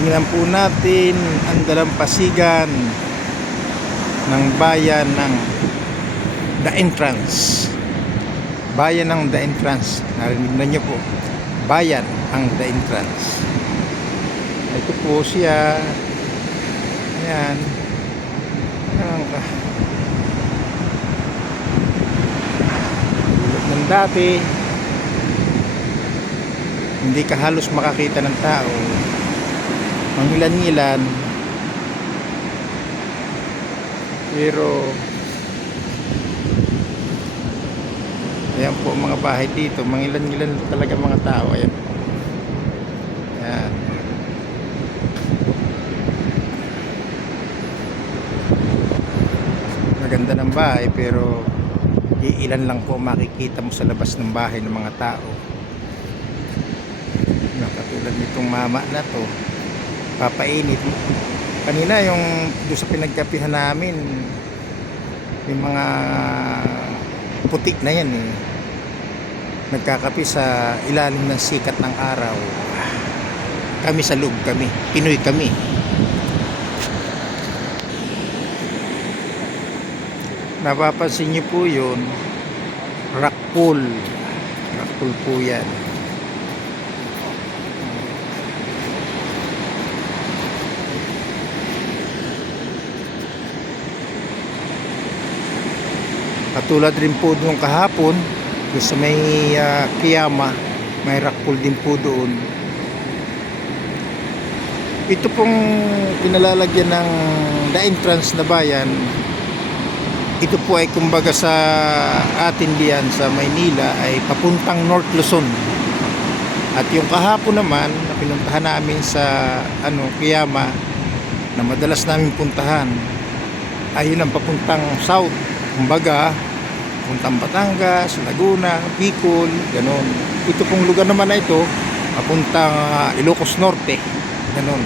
Tingnan po natin ang dalampasigan ng bayan ng The Entrance. Bayan ng The Entrance. Narinig na nyo po. Bayan ang The Entrance. Ito po siya. Ayan. Tulad ng dati, hindi ka halos makakita ng tao. Mangilan-ngilan, pero ayan po mga bahay dito, mangilan-ngilan talaga mga tao. Ayan. Ayan. Maganda ng bahay, pero iilan lang po makikita mo sa labas ng bahay ng mga tao. Katulad nitong mama na to, papainit. Kanina yung doon sa pinagkapihan namin, yung mga putik na yan eh, nagkakapi sa ilalim ng sikat ng araw. Kami sa loob, kami Pinoy kami. Napapansin niyo po yun, rock pool po yan. Katulad rin po doon kahapon, doon sa may Kiyama, may rock pool din po doon. Ito pong pinalalagyan ng The Entrance na bayan, ito po ay kumbaga sa atin diyan sa Maynila ay papuntang North Luzon. At yung kahapon naman na pinuntahan namin sa Kiyama, na madalas namin puntahan, ay yun ang papuntang South. Kumbaga, puntang Batangas, Laguna, Bicol, ganon. Ito pong lugar naman na ito, papuntang Ilocos Norte, ganon.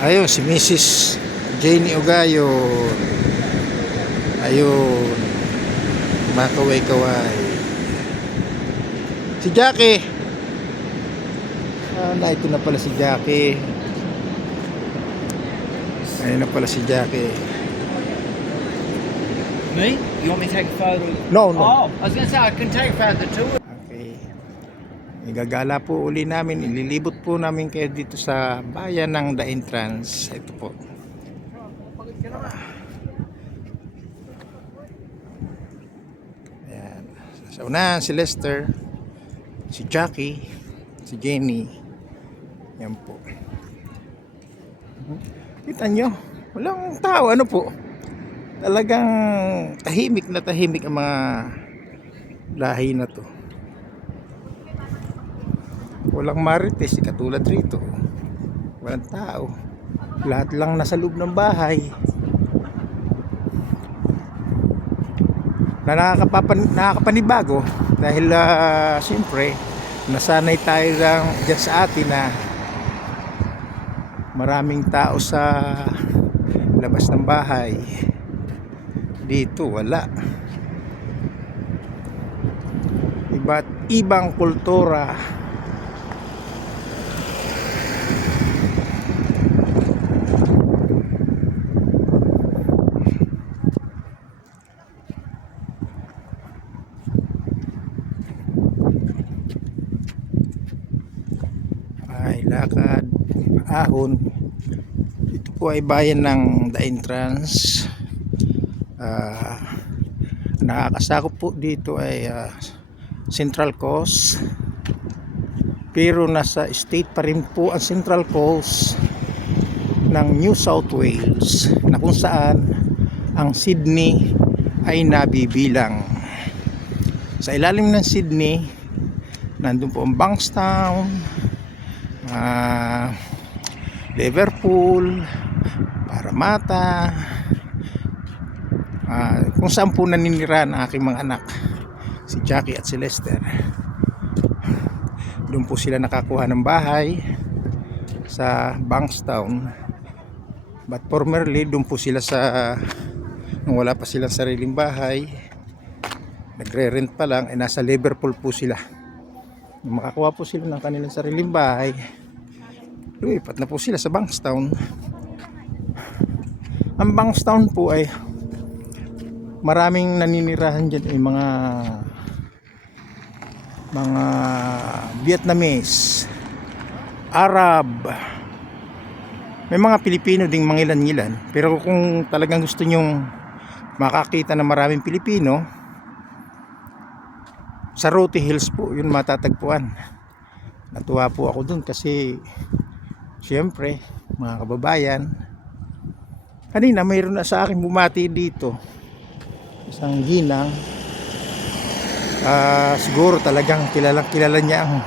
Ayun, si Mrs. Jenny Ogayo. Ayun, makaway-kaway. Si Jackie. Ito na pala si Jackie. Ayun na pala si Jackie. Me? You want me to take a photo? No, no. Oh, I was going to say, I can take a photo too. Okay. Igagala po uli namin, ililibot po namin kayo dito sa bayan ng The Entrance. Ito po. Ayan. Sa unahan si Lester, si Jackie, si Jenny. Yan po. Kita nyo, walang tao, ano po, talagang tahimik ang mga lahi na to. Walang marites, katulad rito, walang tao, lahat lang nasa loob ng bahay na nakakapanibago dahil siyempre nasanay tayo lang dyan sa atin na maraming tao sa labas ng bahay. Dito wala. Iba't ibang kultura. Ay lakad, ahon. Ito po ay bayan ng The Entrance. Nakakasakop po dito ay Central Coast, pero nasa state pa rin po ang Central Coast ng New South Wales, na kung saan ang Sydney ay nabibilang. Sa ilalim ng Sydney nandun po ang Bankstown, Liverpool, Parramatta, kung saan po naninirahan ang aking mga anak, si Jackie at si Lester. Doon po sila nakakuha ng bahay sa Bankstown, but formerly doon po sila nung wala pa silang sariling bahay, nagre-rent pa lang, nasa Liverpool po sila. Makakuha po sila ng kanilang sariling bahay, lumipat na po sila sa Bankstown. Ang Bankstown po ay maraming naninirahan dyan ay mga Vietnamese, Arab, may mga Pilipino ding mangilan-ngilan. Pero kung talagang gusto nyong makakita na maraming Pilipino, sa Roty Hills po yun matatagpuan. Natuwa po ako dun kasi siyempre mga kababayan, kanina mayroon na sa akin bumati dito, isang ginang. Siguro talagang kilala niya ang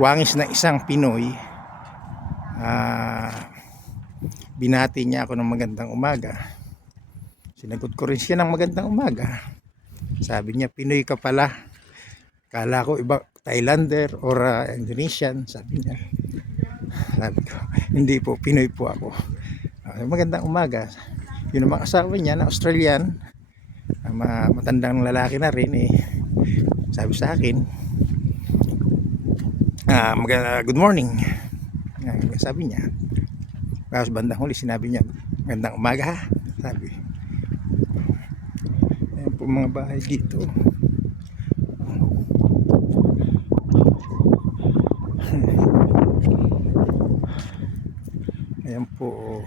wangis ng isang Pinoy. Binati niya ako ng magandang umaga. Sinagot ko rin siya ng magandang umaga. Sabi niya, Pinoy ka pala. Kala ko iba, Thailander or Indonesian. Sabi niya. Sabi ko, hindi po, Pinoy po ako. Magandang umaga. Yun ang mga asawa niya na Australian, matandang lalaki na rin eh. Sabi sa akin, good morning. Sabi niya. Tapos bandang huli sinabi niya, magandang umaga ha. Sabi. Ayan po mga bahay dito. Ayan po.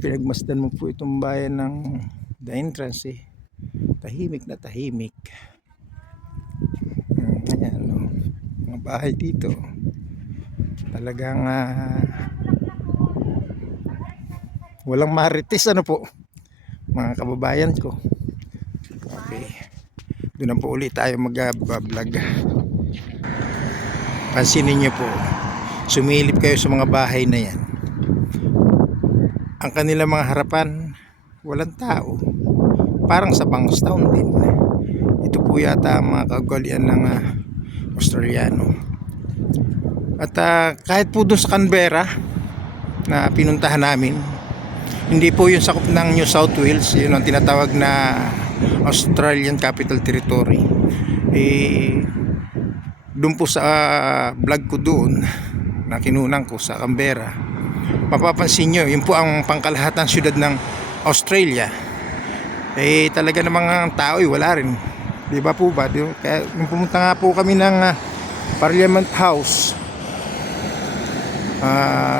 Pinagmasdan mo po itong bayan ng The Entrance eh. Tahimik na tahimik. Ayan o. Mga bahay dito. Talagang walang marites ano po mga kababayan ko. Okay, doon na po ulit tayo mag-vlog. Pansinin nyo po, sumilip kayo sa mga bahay na yan, ang kanilang mga harapan walang tao, parang sa Bankstown din. Ito po yata ang mga kaugalian ng Australiano. At kahit po doon sa Canberra na pinuntahan namin, hindi po yung sakop ng New South Wales, yun ang tinatawag na Australian Capital Territory. Doon po sa vlog ko doon na kinunang ko sa Canberra, mapapansin nyo, yun po ang pangkalahatang syudad ng Australia. Talaga namang tao wala rin. Di ba po ba? Kaya nung pumunta nga po kami ng Parliament House,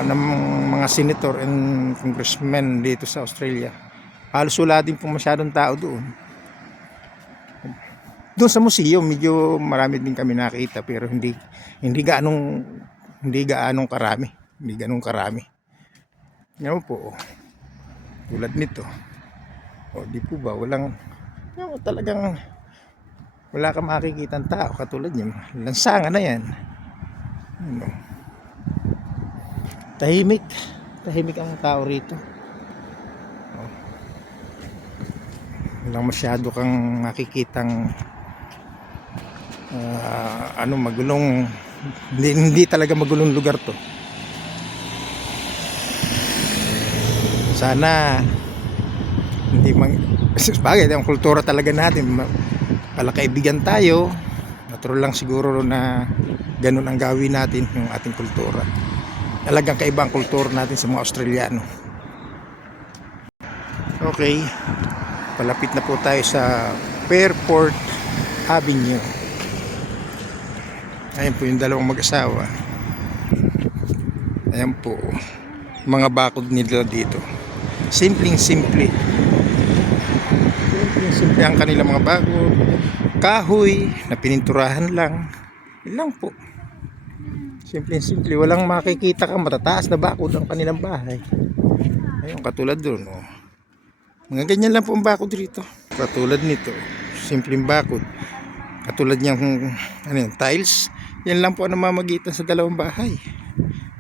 ng mga senator and congressmen dito sa Australia, halos wala din po masyadong tao doon. Doon sa museum medyo marami din kami nakita, pero hindi gaanong karami. Ngayon po tulad nito, di po ba talagang wala kang makikitang tao katulad niyan, lansangan na yan. Tahimik ang tao rito. Walang masyado kang makikitang magulong, hindi talaga magulong lugar to. Sana hindi bagay ang kultura talaga natin, palakaibigan tayo, natural lang siguro na ganun ang gawin natin yung ating kultura. Talagang kaibang kultura natin sa mga Australiano. Okay, palapit na po tayo sa Fairport Avenue. Ayan po yung dalawang mag-asawa. Ayan po mga bakod nila dito. Simple ang kanilang mga bakod. Kahoy na pininturahan lang. Ilang po. Simple, walang makikita kang matataas na bakod ang kanilang bahay. Ayun, katulad doon, oh. Mga ganyan lang po ang bakod rito. Katulad nito, simpleng bakod. Katulad niyang tiles. Yan lang po ang namamagitan sa dalawang bahay.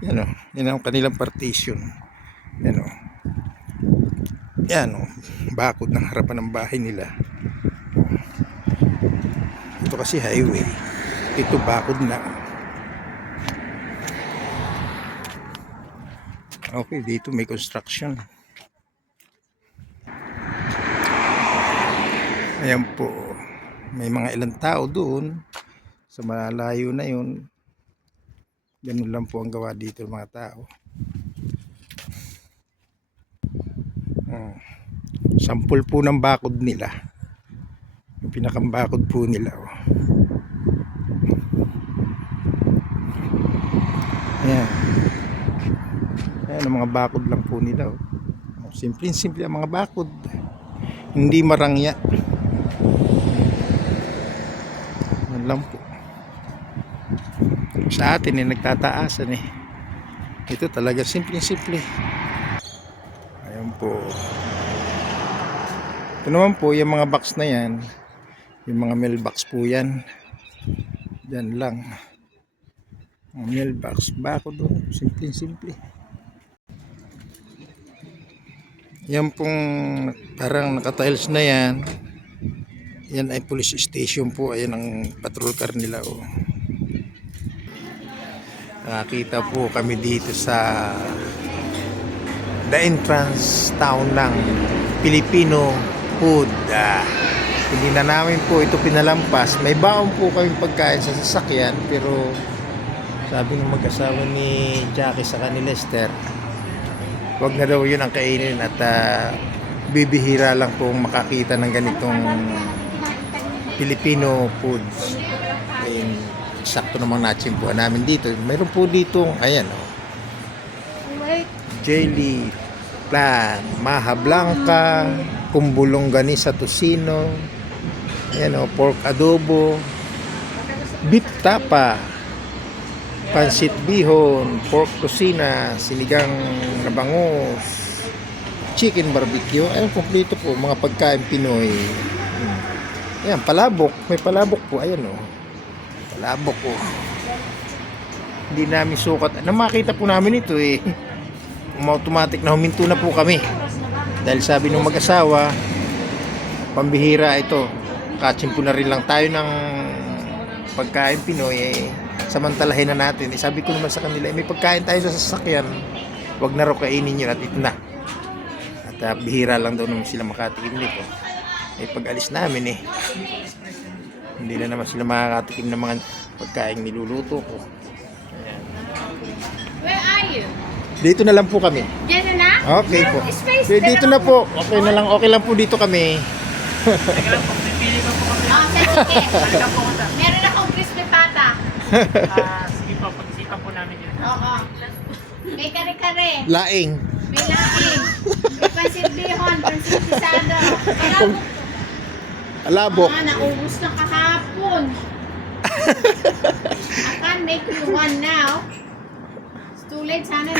Yan o, yan ang kanilang partition. Yan o. Yan o, bakod ng harapan ng bahay nila. Ito kasi highway. Ito bakod na. Okay, dito may construction. Ayan po, may mga ilang tao doon. Sa malayo na yun, ganun lang po ang gawa dito ng mga tao. Sampul po ng bakod nila. Yung pinakambakod po nila. Oh. Ayan. Ayan ang mga bakod lang po nila. Oh. Simple ang mga bakod. Hindi marangya. Yan lang po. Sa atin nagtataasan eh. Ito talaga simple. Ayan po. Ito naman po yung mga box na yan. Yung mga mailbox po yan. Yan lang. Mga mailbox. Bako doon. Simple. Yan pong parang nakatiles na yan. Yan ay police station po. Ayan ang patrol car nila. Oh. Nakakita po kami dito sa the entrance town ng Filipino food. Hindi na namin po ito pinalampas. May baon po kaming pagkain sa sasakyan, pero sabi ng mag-asawa ni Jackie sa ni Lester, wag na daw yun ang kainin at bibihira lang po makakita ng ganitong Filipino foods. Ayun, sakto namang natsimpuan namin dito. Mayroon po ditong, ayan o, jelly plan, maha blanca, kumbulong gani sa tocino, ayan o, pork adobo, beef tapa, pansit bihon, pork tocina, sinigang na bangus, chicken barbecue. Ayan, kompleto po mga pagkain Pinoy. Ayan, palabok, may palabok po, ayan o, palabok po. Hindi namin sukat. Makita po namin ito eh. Automatic na huminto na po kami. Dahil sabi ng mag-asawa, pambihira ito. Katsimpo na rin lang tayo ng pagkain Pinoy eh. Samantalahin na natin. Eh, sabi ko naman sa kanila, may pagkain tayo sa sasakyan. Huwag na raw kainin yun at ito na. At bihira lang daw naman sila makatikim nito. Eh pag alis namin eh, hindi na naman sila makakatikim ng mga pagkain niluluto ko. Ayan. Where are you? Dito na lang po kami. Diyan na? Okay po. Space. Dito na po. Okay lang po dito kami. Oh, sige. Meron akong crispy pata. Sige po, pag-isipan po namin yun. Oo. May kare-kare. Laing. May laing. May pansit bihon, pansit pisado. Alabok. Naubos na kahapon. I can't make you one now. It's too late, sana.